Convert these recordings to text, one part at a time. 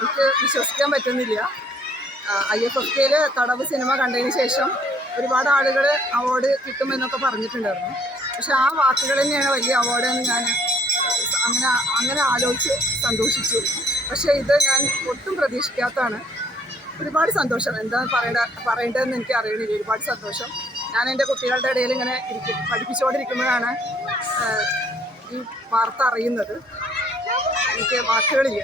എനിക്ക് വിശ്വസിക്കാൻ പറ്റുന്നില്ല. ഐ എഫ് എഫ് കെയിൽ തടവ് സിനിമ കണ്ടതിന് ശേഷം ഒരുപാട് ആളുകൾ അവാർഡ് കിട്ടുമെന്നൊക്കെ പറഞ്ഞിട്ടുണ്ടായിരുന്നു. പക്ഷെ ആ വാക്കുകൾ തന്നെയാണ് വലിയ അവാർഡ് എന്ന് ഞാൻ അങ്ങനെ അങ്ങനെ ആലോചിച്ച് സന്തോഷിച്ചു. പക്ഷേ ഇത് ഞാൻ ഒട്ടും പ്രതീക്ഷിക്കാത്തതാണ്. ഒരുപാട് സന്തോഷം. എന്താ പറയേണ്ട പറയേണ്ടതെന്ന് എനിക്ക് അറിയണില്ല. ഒരുപാട് സന്തോഷം. ഞാൻ എന്റെ കുട്ടികളുടെ ഇടയിൽ ഇങ്ങനെ ഇരിക്കും പഠിപ്പിച്ചുകൊണ്ടിരിക്കുമ്പോഴാണ് ഈ വാർത്ത അറിയുന്നത്. എനിക്ക് വാക്കുകളില്ല.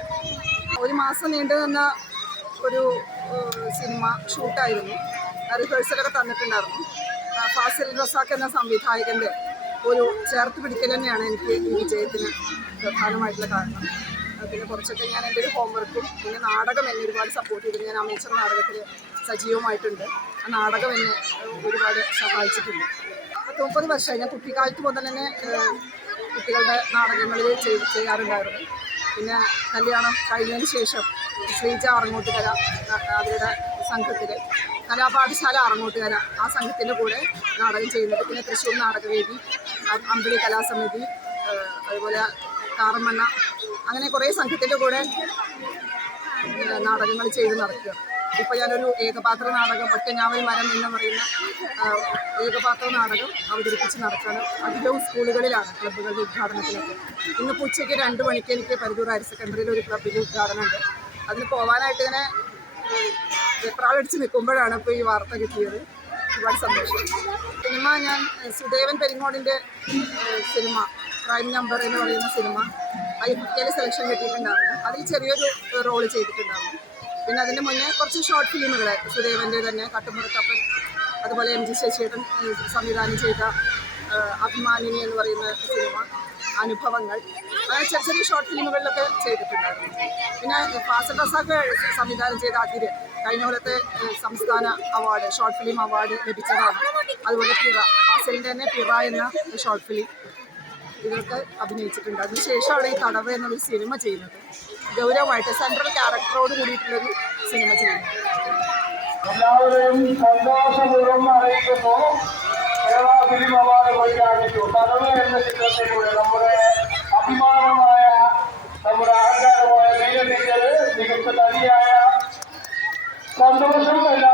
ഒരു മാസം നീണ്ടു നിന്ന ഒരു സിനിമ ഷൂട്ടായിരുന്നു. റിഹേഴ്സലൊക്കെ തന്നിട്ടുണ്ടായിരുന്നു. ഫാസിൽ റസാഖ് എന്ന സംവിധായകന്റെ ഒരു ചേർത്ത് പിടിക്കൽ തന്നെയാണ് എനിക്ക് ഈ വിജയത്തിന് പ്രധാനമായിട്ടുള്ള കാരണം. പിന്നെ കുറച്ചൊക്കെ ഞാൻ എന്റെ ഒരു ഹോംവർക്കും പിന്നെ നാടകം എന്നെ ഒരുപാട് സപ്പോർട്ട് ചെയ്തു ഞാൻ അമേച്ചർ നാടകത്തിൽ സജീവമായിട്ടുണ്ട്. ആ നാടകം എന്നെ ഒരുപാട് സഹായിച്ചിട്ടുണ്ട്. പത്ത് മുപ്പത് വർഷമായി ഞാൻ കുട്ടിക്കാലത്ത് മുതൽ തന്നെ കുട്ടികളുടെ നാടകങ്ങളിൽ ചെയ്യാറുണ്ടായിരുന്നു. പിന്നെ കല്യാണം കഴിഞ്ഞതിന് ശേഷം ശ്രീജ അറങ്ങോട്ടുകര അവരുടെ സംഘത്തിൽ കലാപാഠശാല അറങ്ങോട്ടുകര ആ സംഘത്തിന്റെ കൂടെ നാടകം ചെയ്യുന്നുണ്ട്. പിന്നെ തൃശ്ശൂർ നാടകവേദി അ- അമ്പിളി കലാസമിതി അതുപോലെ കാറമണ്ണ അങ്ങനെ കുറേ സംഘത്തിന്റെ കൂടെ നാടകങ്ങൾ ചെയ്ത് നടക്കുക ഇപ്പോൾ ഞാനൊരു ഏകപാത്ര നാടകം ഒറ്റഞ്ഞാവൽ മരം എന്ന് പറയുന്ന ഏകപാത്ര നാടകം അവതരിപ്പിച്ച് നടത്താണ് അധികവും സ്കൂളുകളിലാണ് ക്ലബ്ബുകളുടെ ഉദ്ഘാടനത്തിലൊക്കെ. ഇന്ന് ഉച്ചയ്ക്ക് രണ്ട് മണിക്ക് എനിക്ക് പരിദൂർ ഹയർ സെക്കൻഡറിയിൽ ഒരു ക്ലബ്ബിൽ ഉദ്ഘാടനമുണ്ട്. അതിന് പോകാനായിട്ട് ഇങ്ങനെ വെപ്രാളടിച്ച് നിൽക്കുമ്പോഴാണ് ഇപ്പോൾ ഈ വാർത്ത കിട്ടിയത്. ഒരുപാട് സന്തോഷം. സിനിമ ഞാൻ സുദേവൻ പെരിങ്ങോടിന്റെ സിനിമ ക്രൈം നമ്പർ എന്ന് പറയുന്ന സിനിമ ഐ സെലക്ഷൻ കിട്ടിയിട്ടുണ്ടായിരുന്നു. അതിൽ ചെറിയൊരു റോൾ ചെയ്തിട്ടുണ്ടായിരുന്നു. പിന്നെ അതിന് മുന്നേ കുറച്ച് ഷോർട്ട് ഫിലിമുകൾ സുദേവന്റെ തന്നെ കട്ടുമുറക്കപ്പൻ അതുപോലെ എം ജി ശശിയേട്ടൻ സംവിധാനം ചെയ്ത അഭിമാനിനി എന്ന് പറയുന്ന സിനിമ അനുഭവങ്ങൾ അങ്ങനെ ചെറിയ ചെറിയ ഷോർട്ട് ഫിലിമുകളിലൊക്കെ ചെയ്തിട്ടുണ്ടായിരുന്നു. പിന്നെ ഫാസൽ റസാഖ് സംവിധാനം ചെയ്ത അതിര് കഴിഞ്ഞ കൊല്ലത്തെ സംസ്ഥാന അവാർഡ് ഷോർട്ട് ഫിലിം അവാർഡ് ലഭിച്ചതാണ്. അതുപോലെ പിറ ഫാസലിന്റെ തന്നെ പിറ എന്ന ഷോർട്ട് ഫിലിം ഇതൊക്കെ അഭിനയിച്ചിട്ടുണ്ട്. അതിനുശേഷമാണ് ഈ തടവ് എന്നൊരു സിനിമ ചെയ്യുന്നത്. ഗൗരവമായിട്ട് സെൻട്രൽ ക്യാരക്ടറോട് കൂടിയിട്ടുള്ളൊരു സിനിമ ചെയ്യുന്നത്. എല്ലാവരെയും എന്ന ചിത്രത്തിലൂടെ അഭിമാനമായ നമ്മുടെ സന്തോഷം എല്ലാവരോടും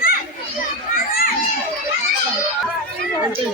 అది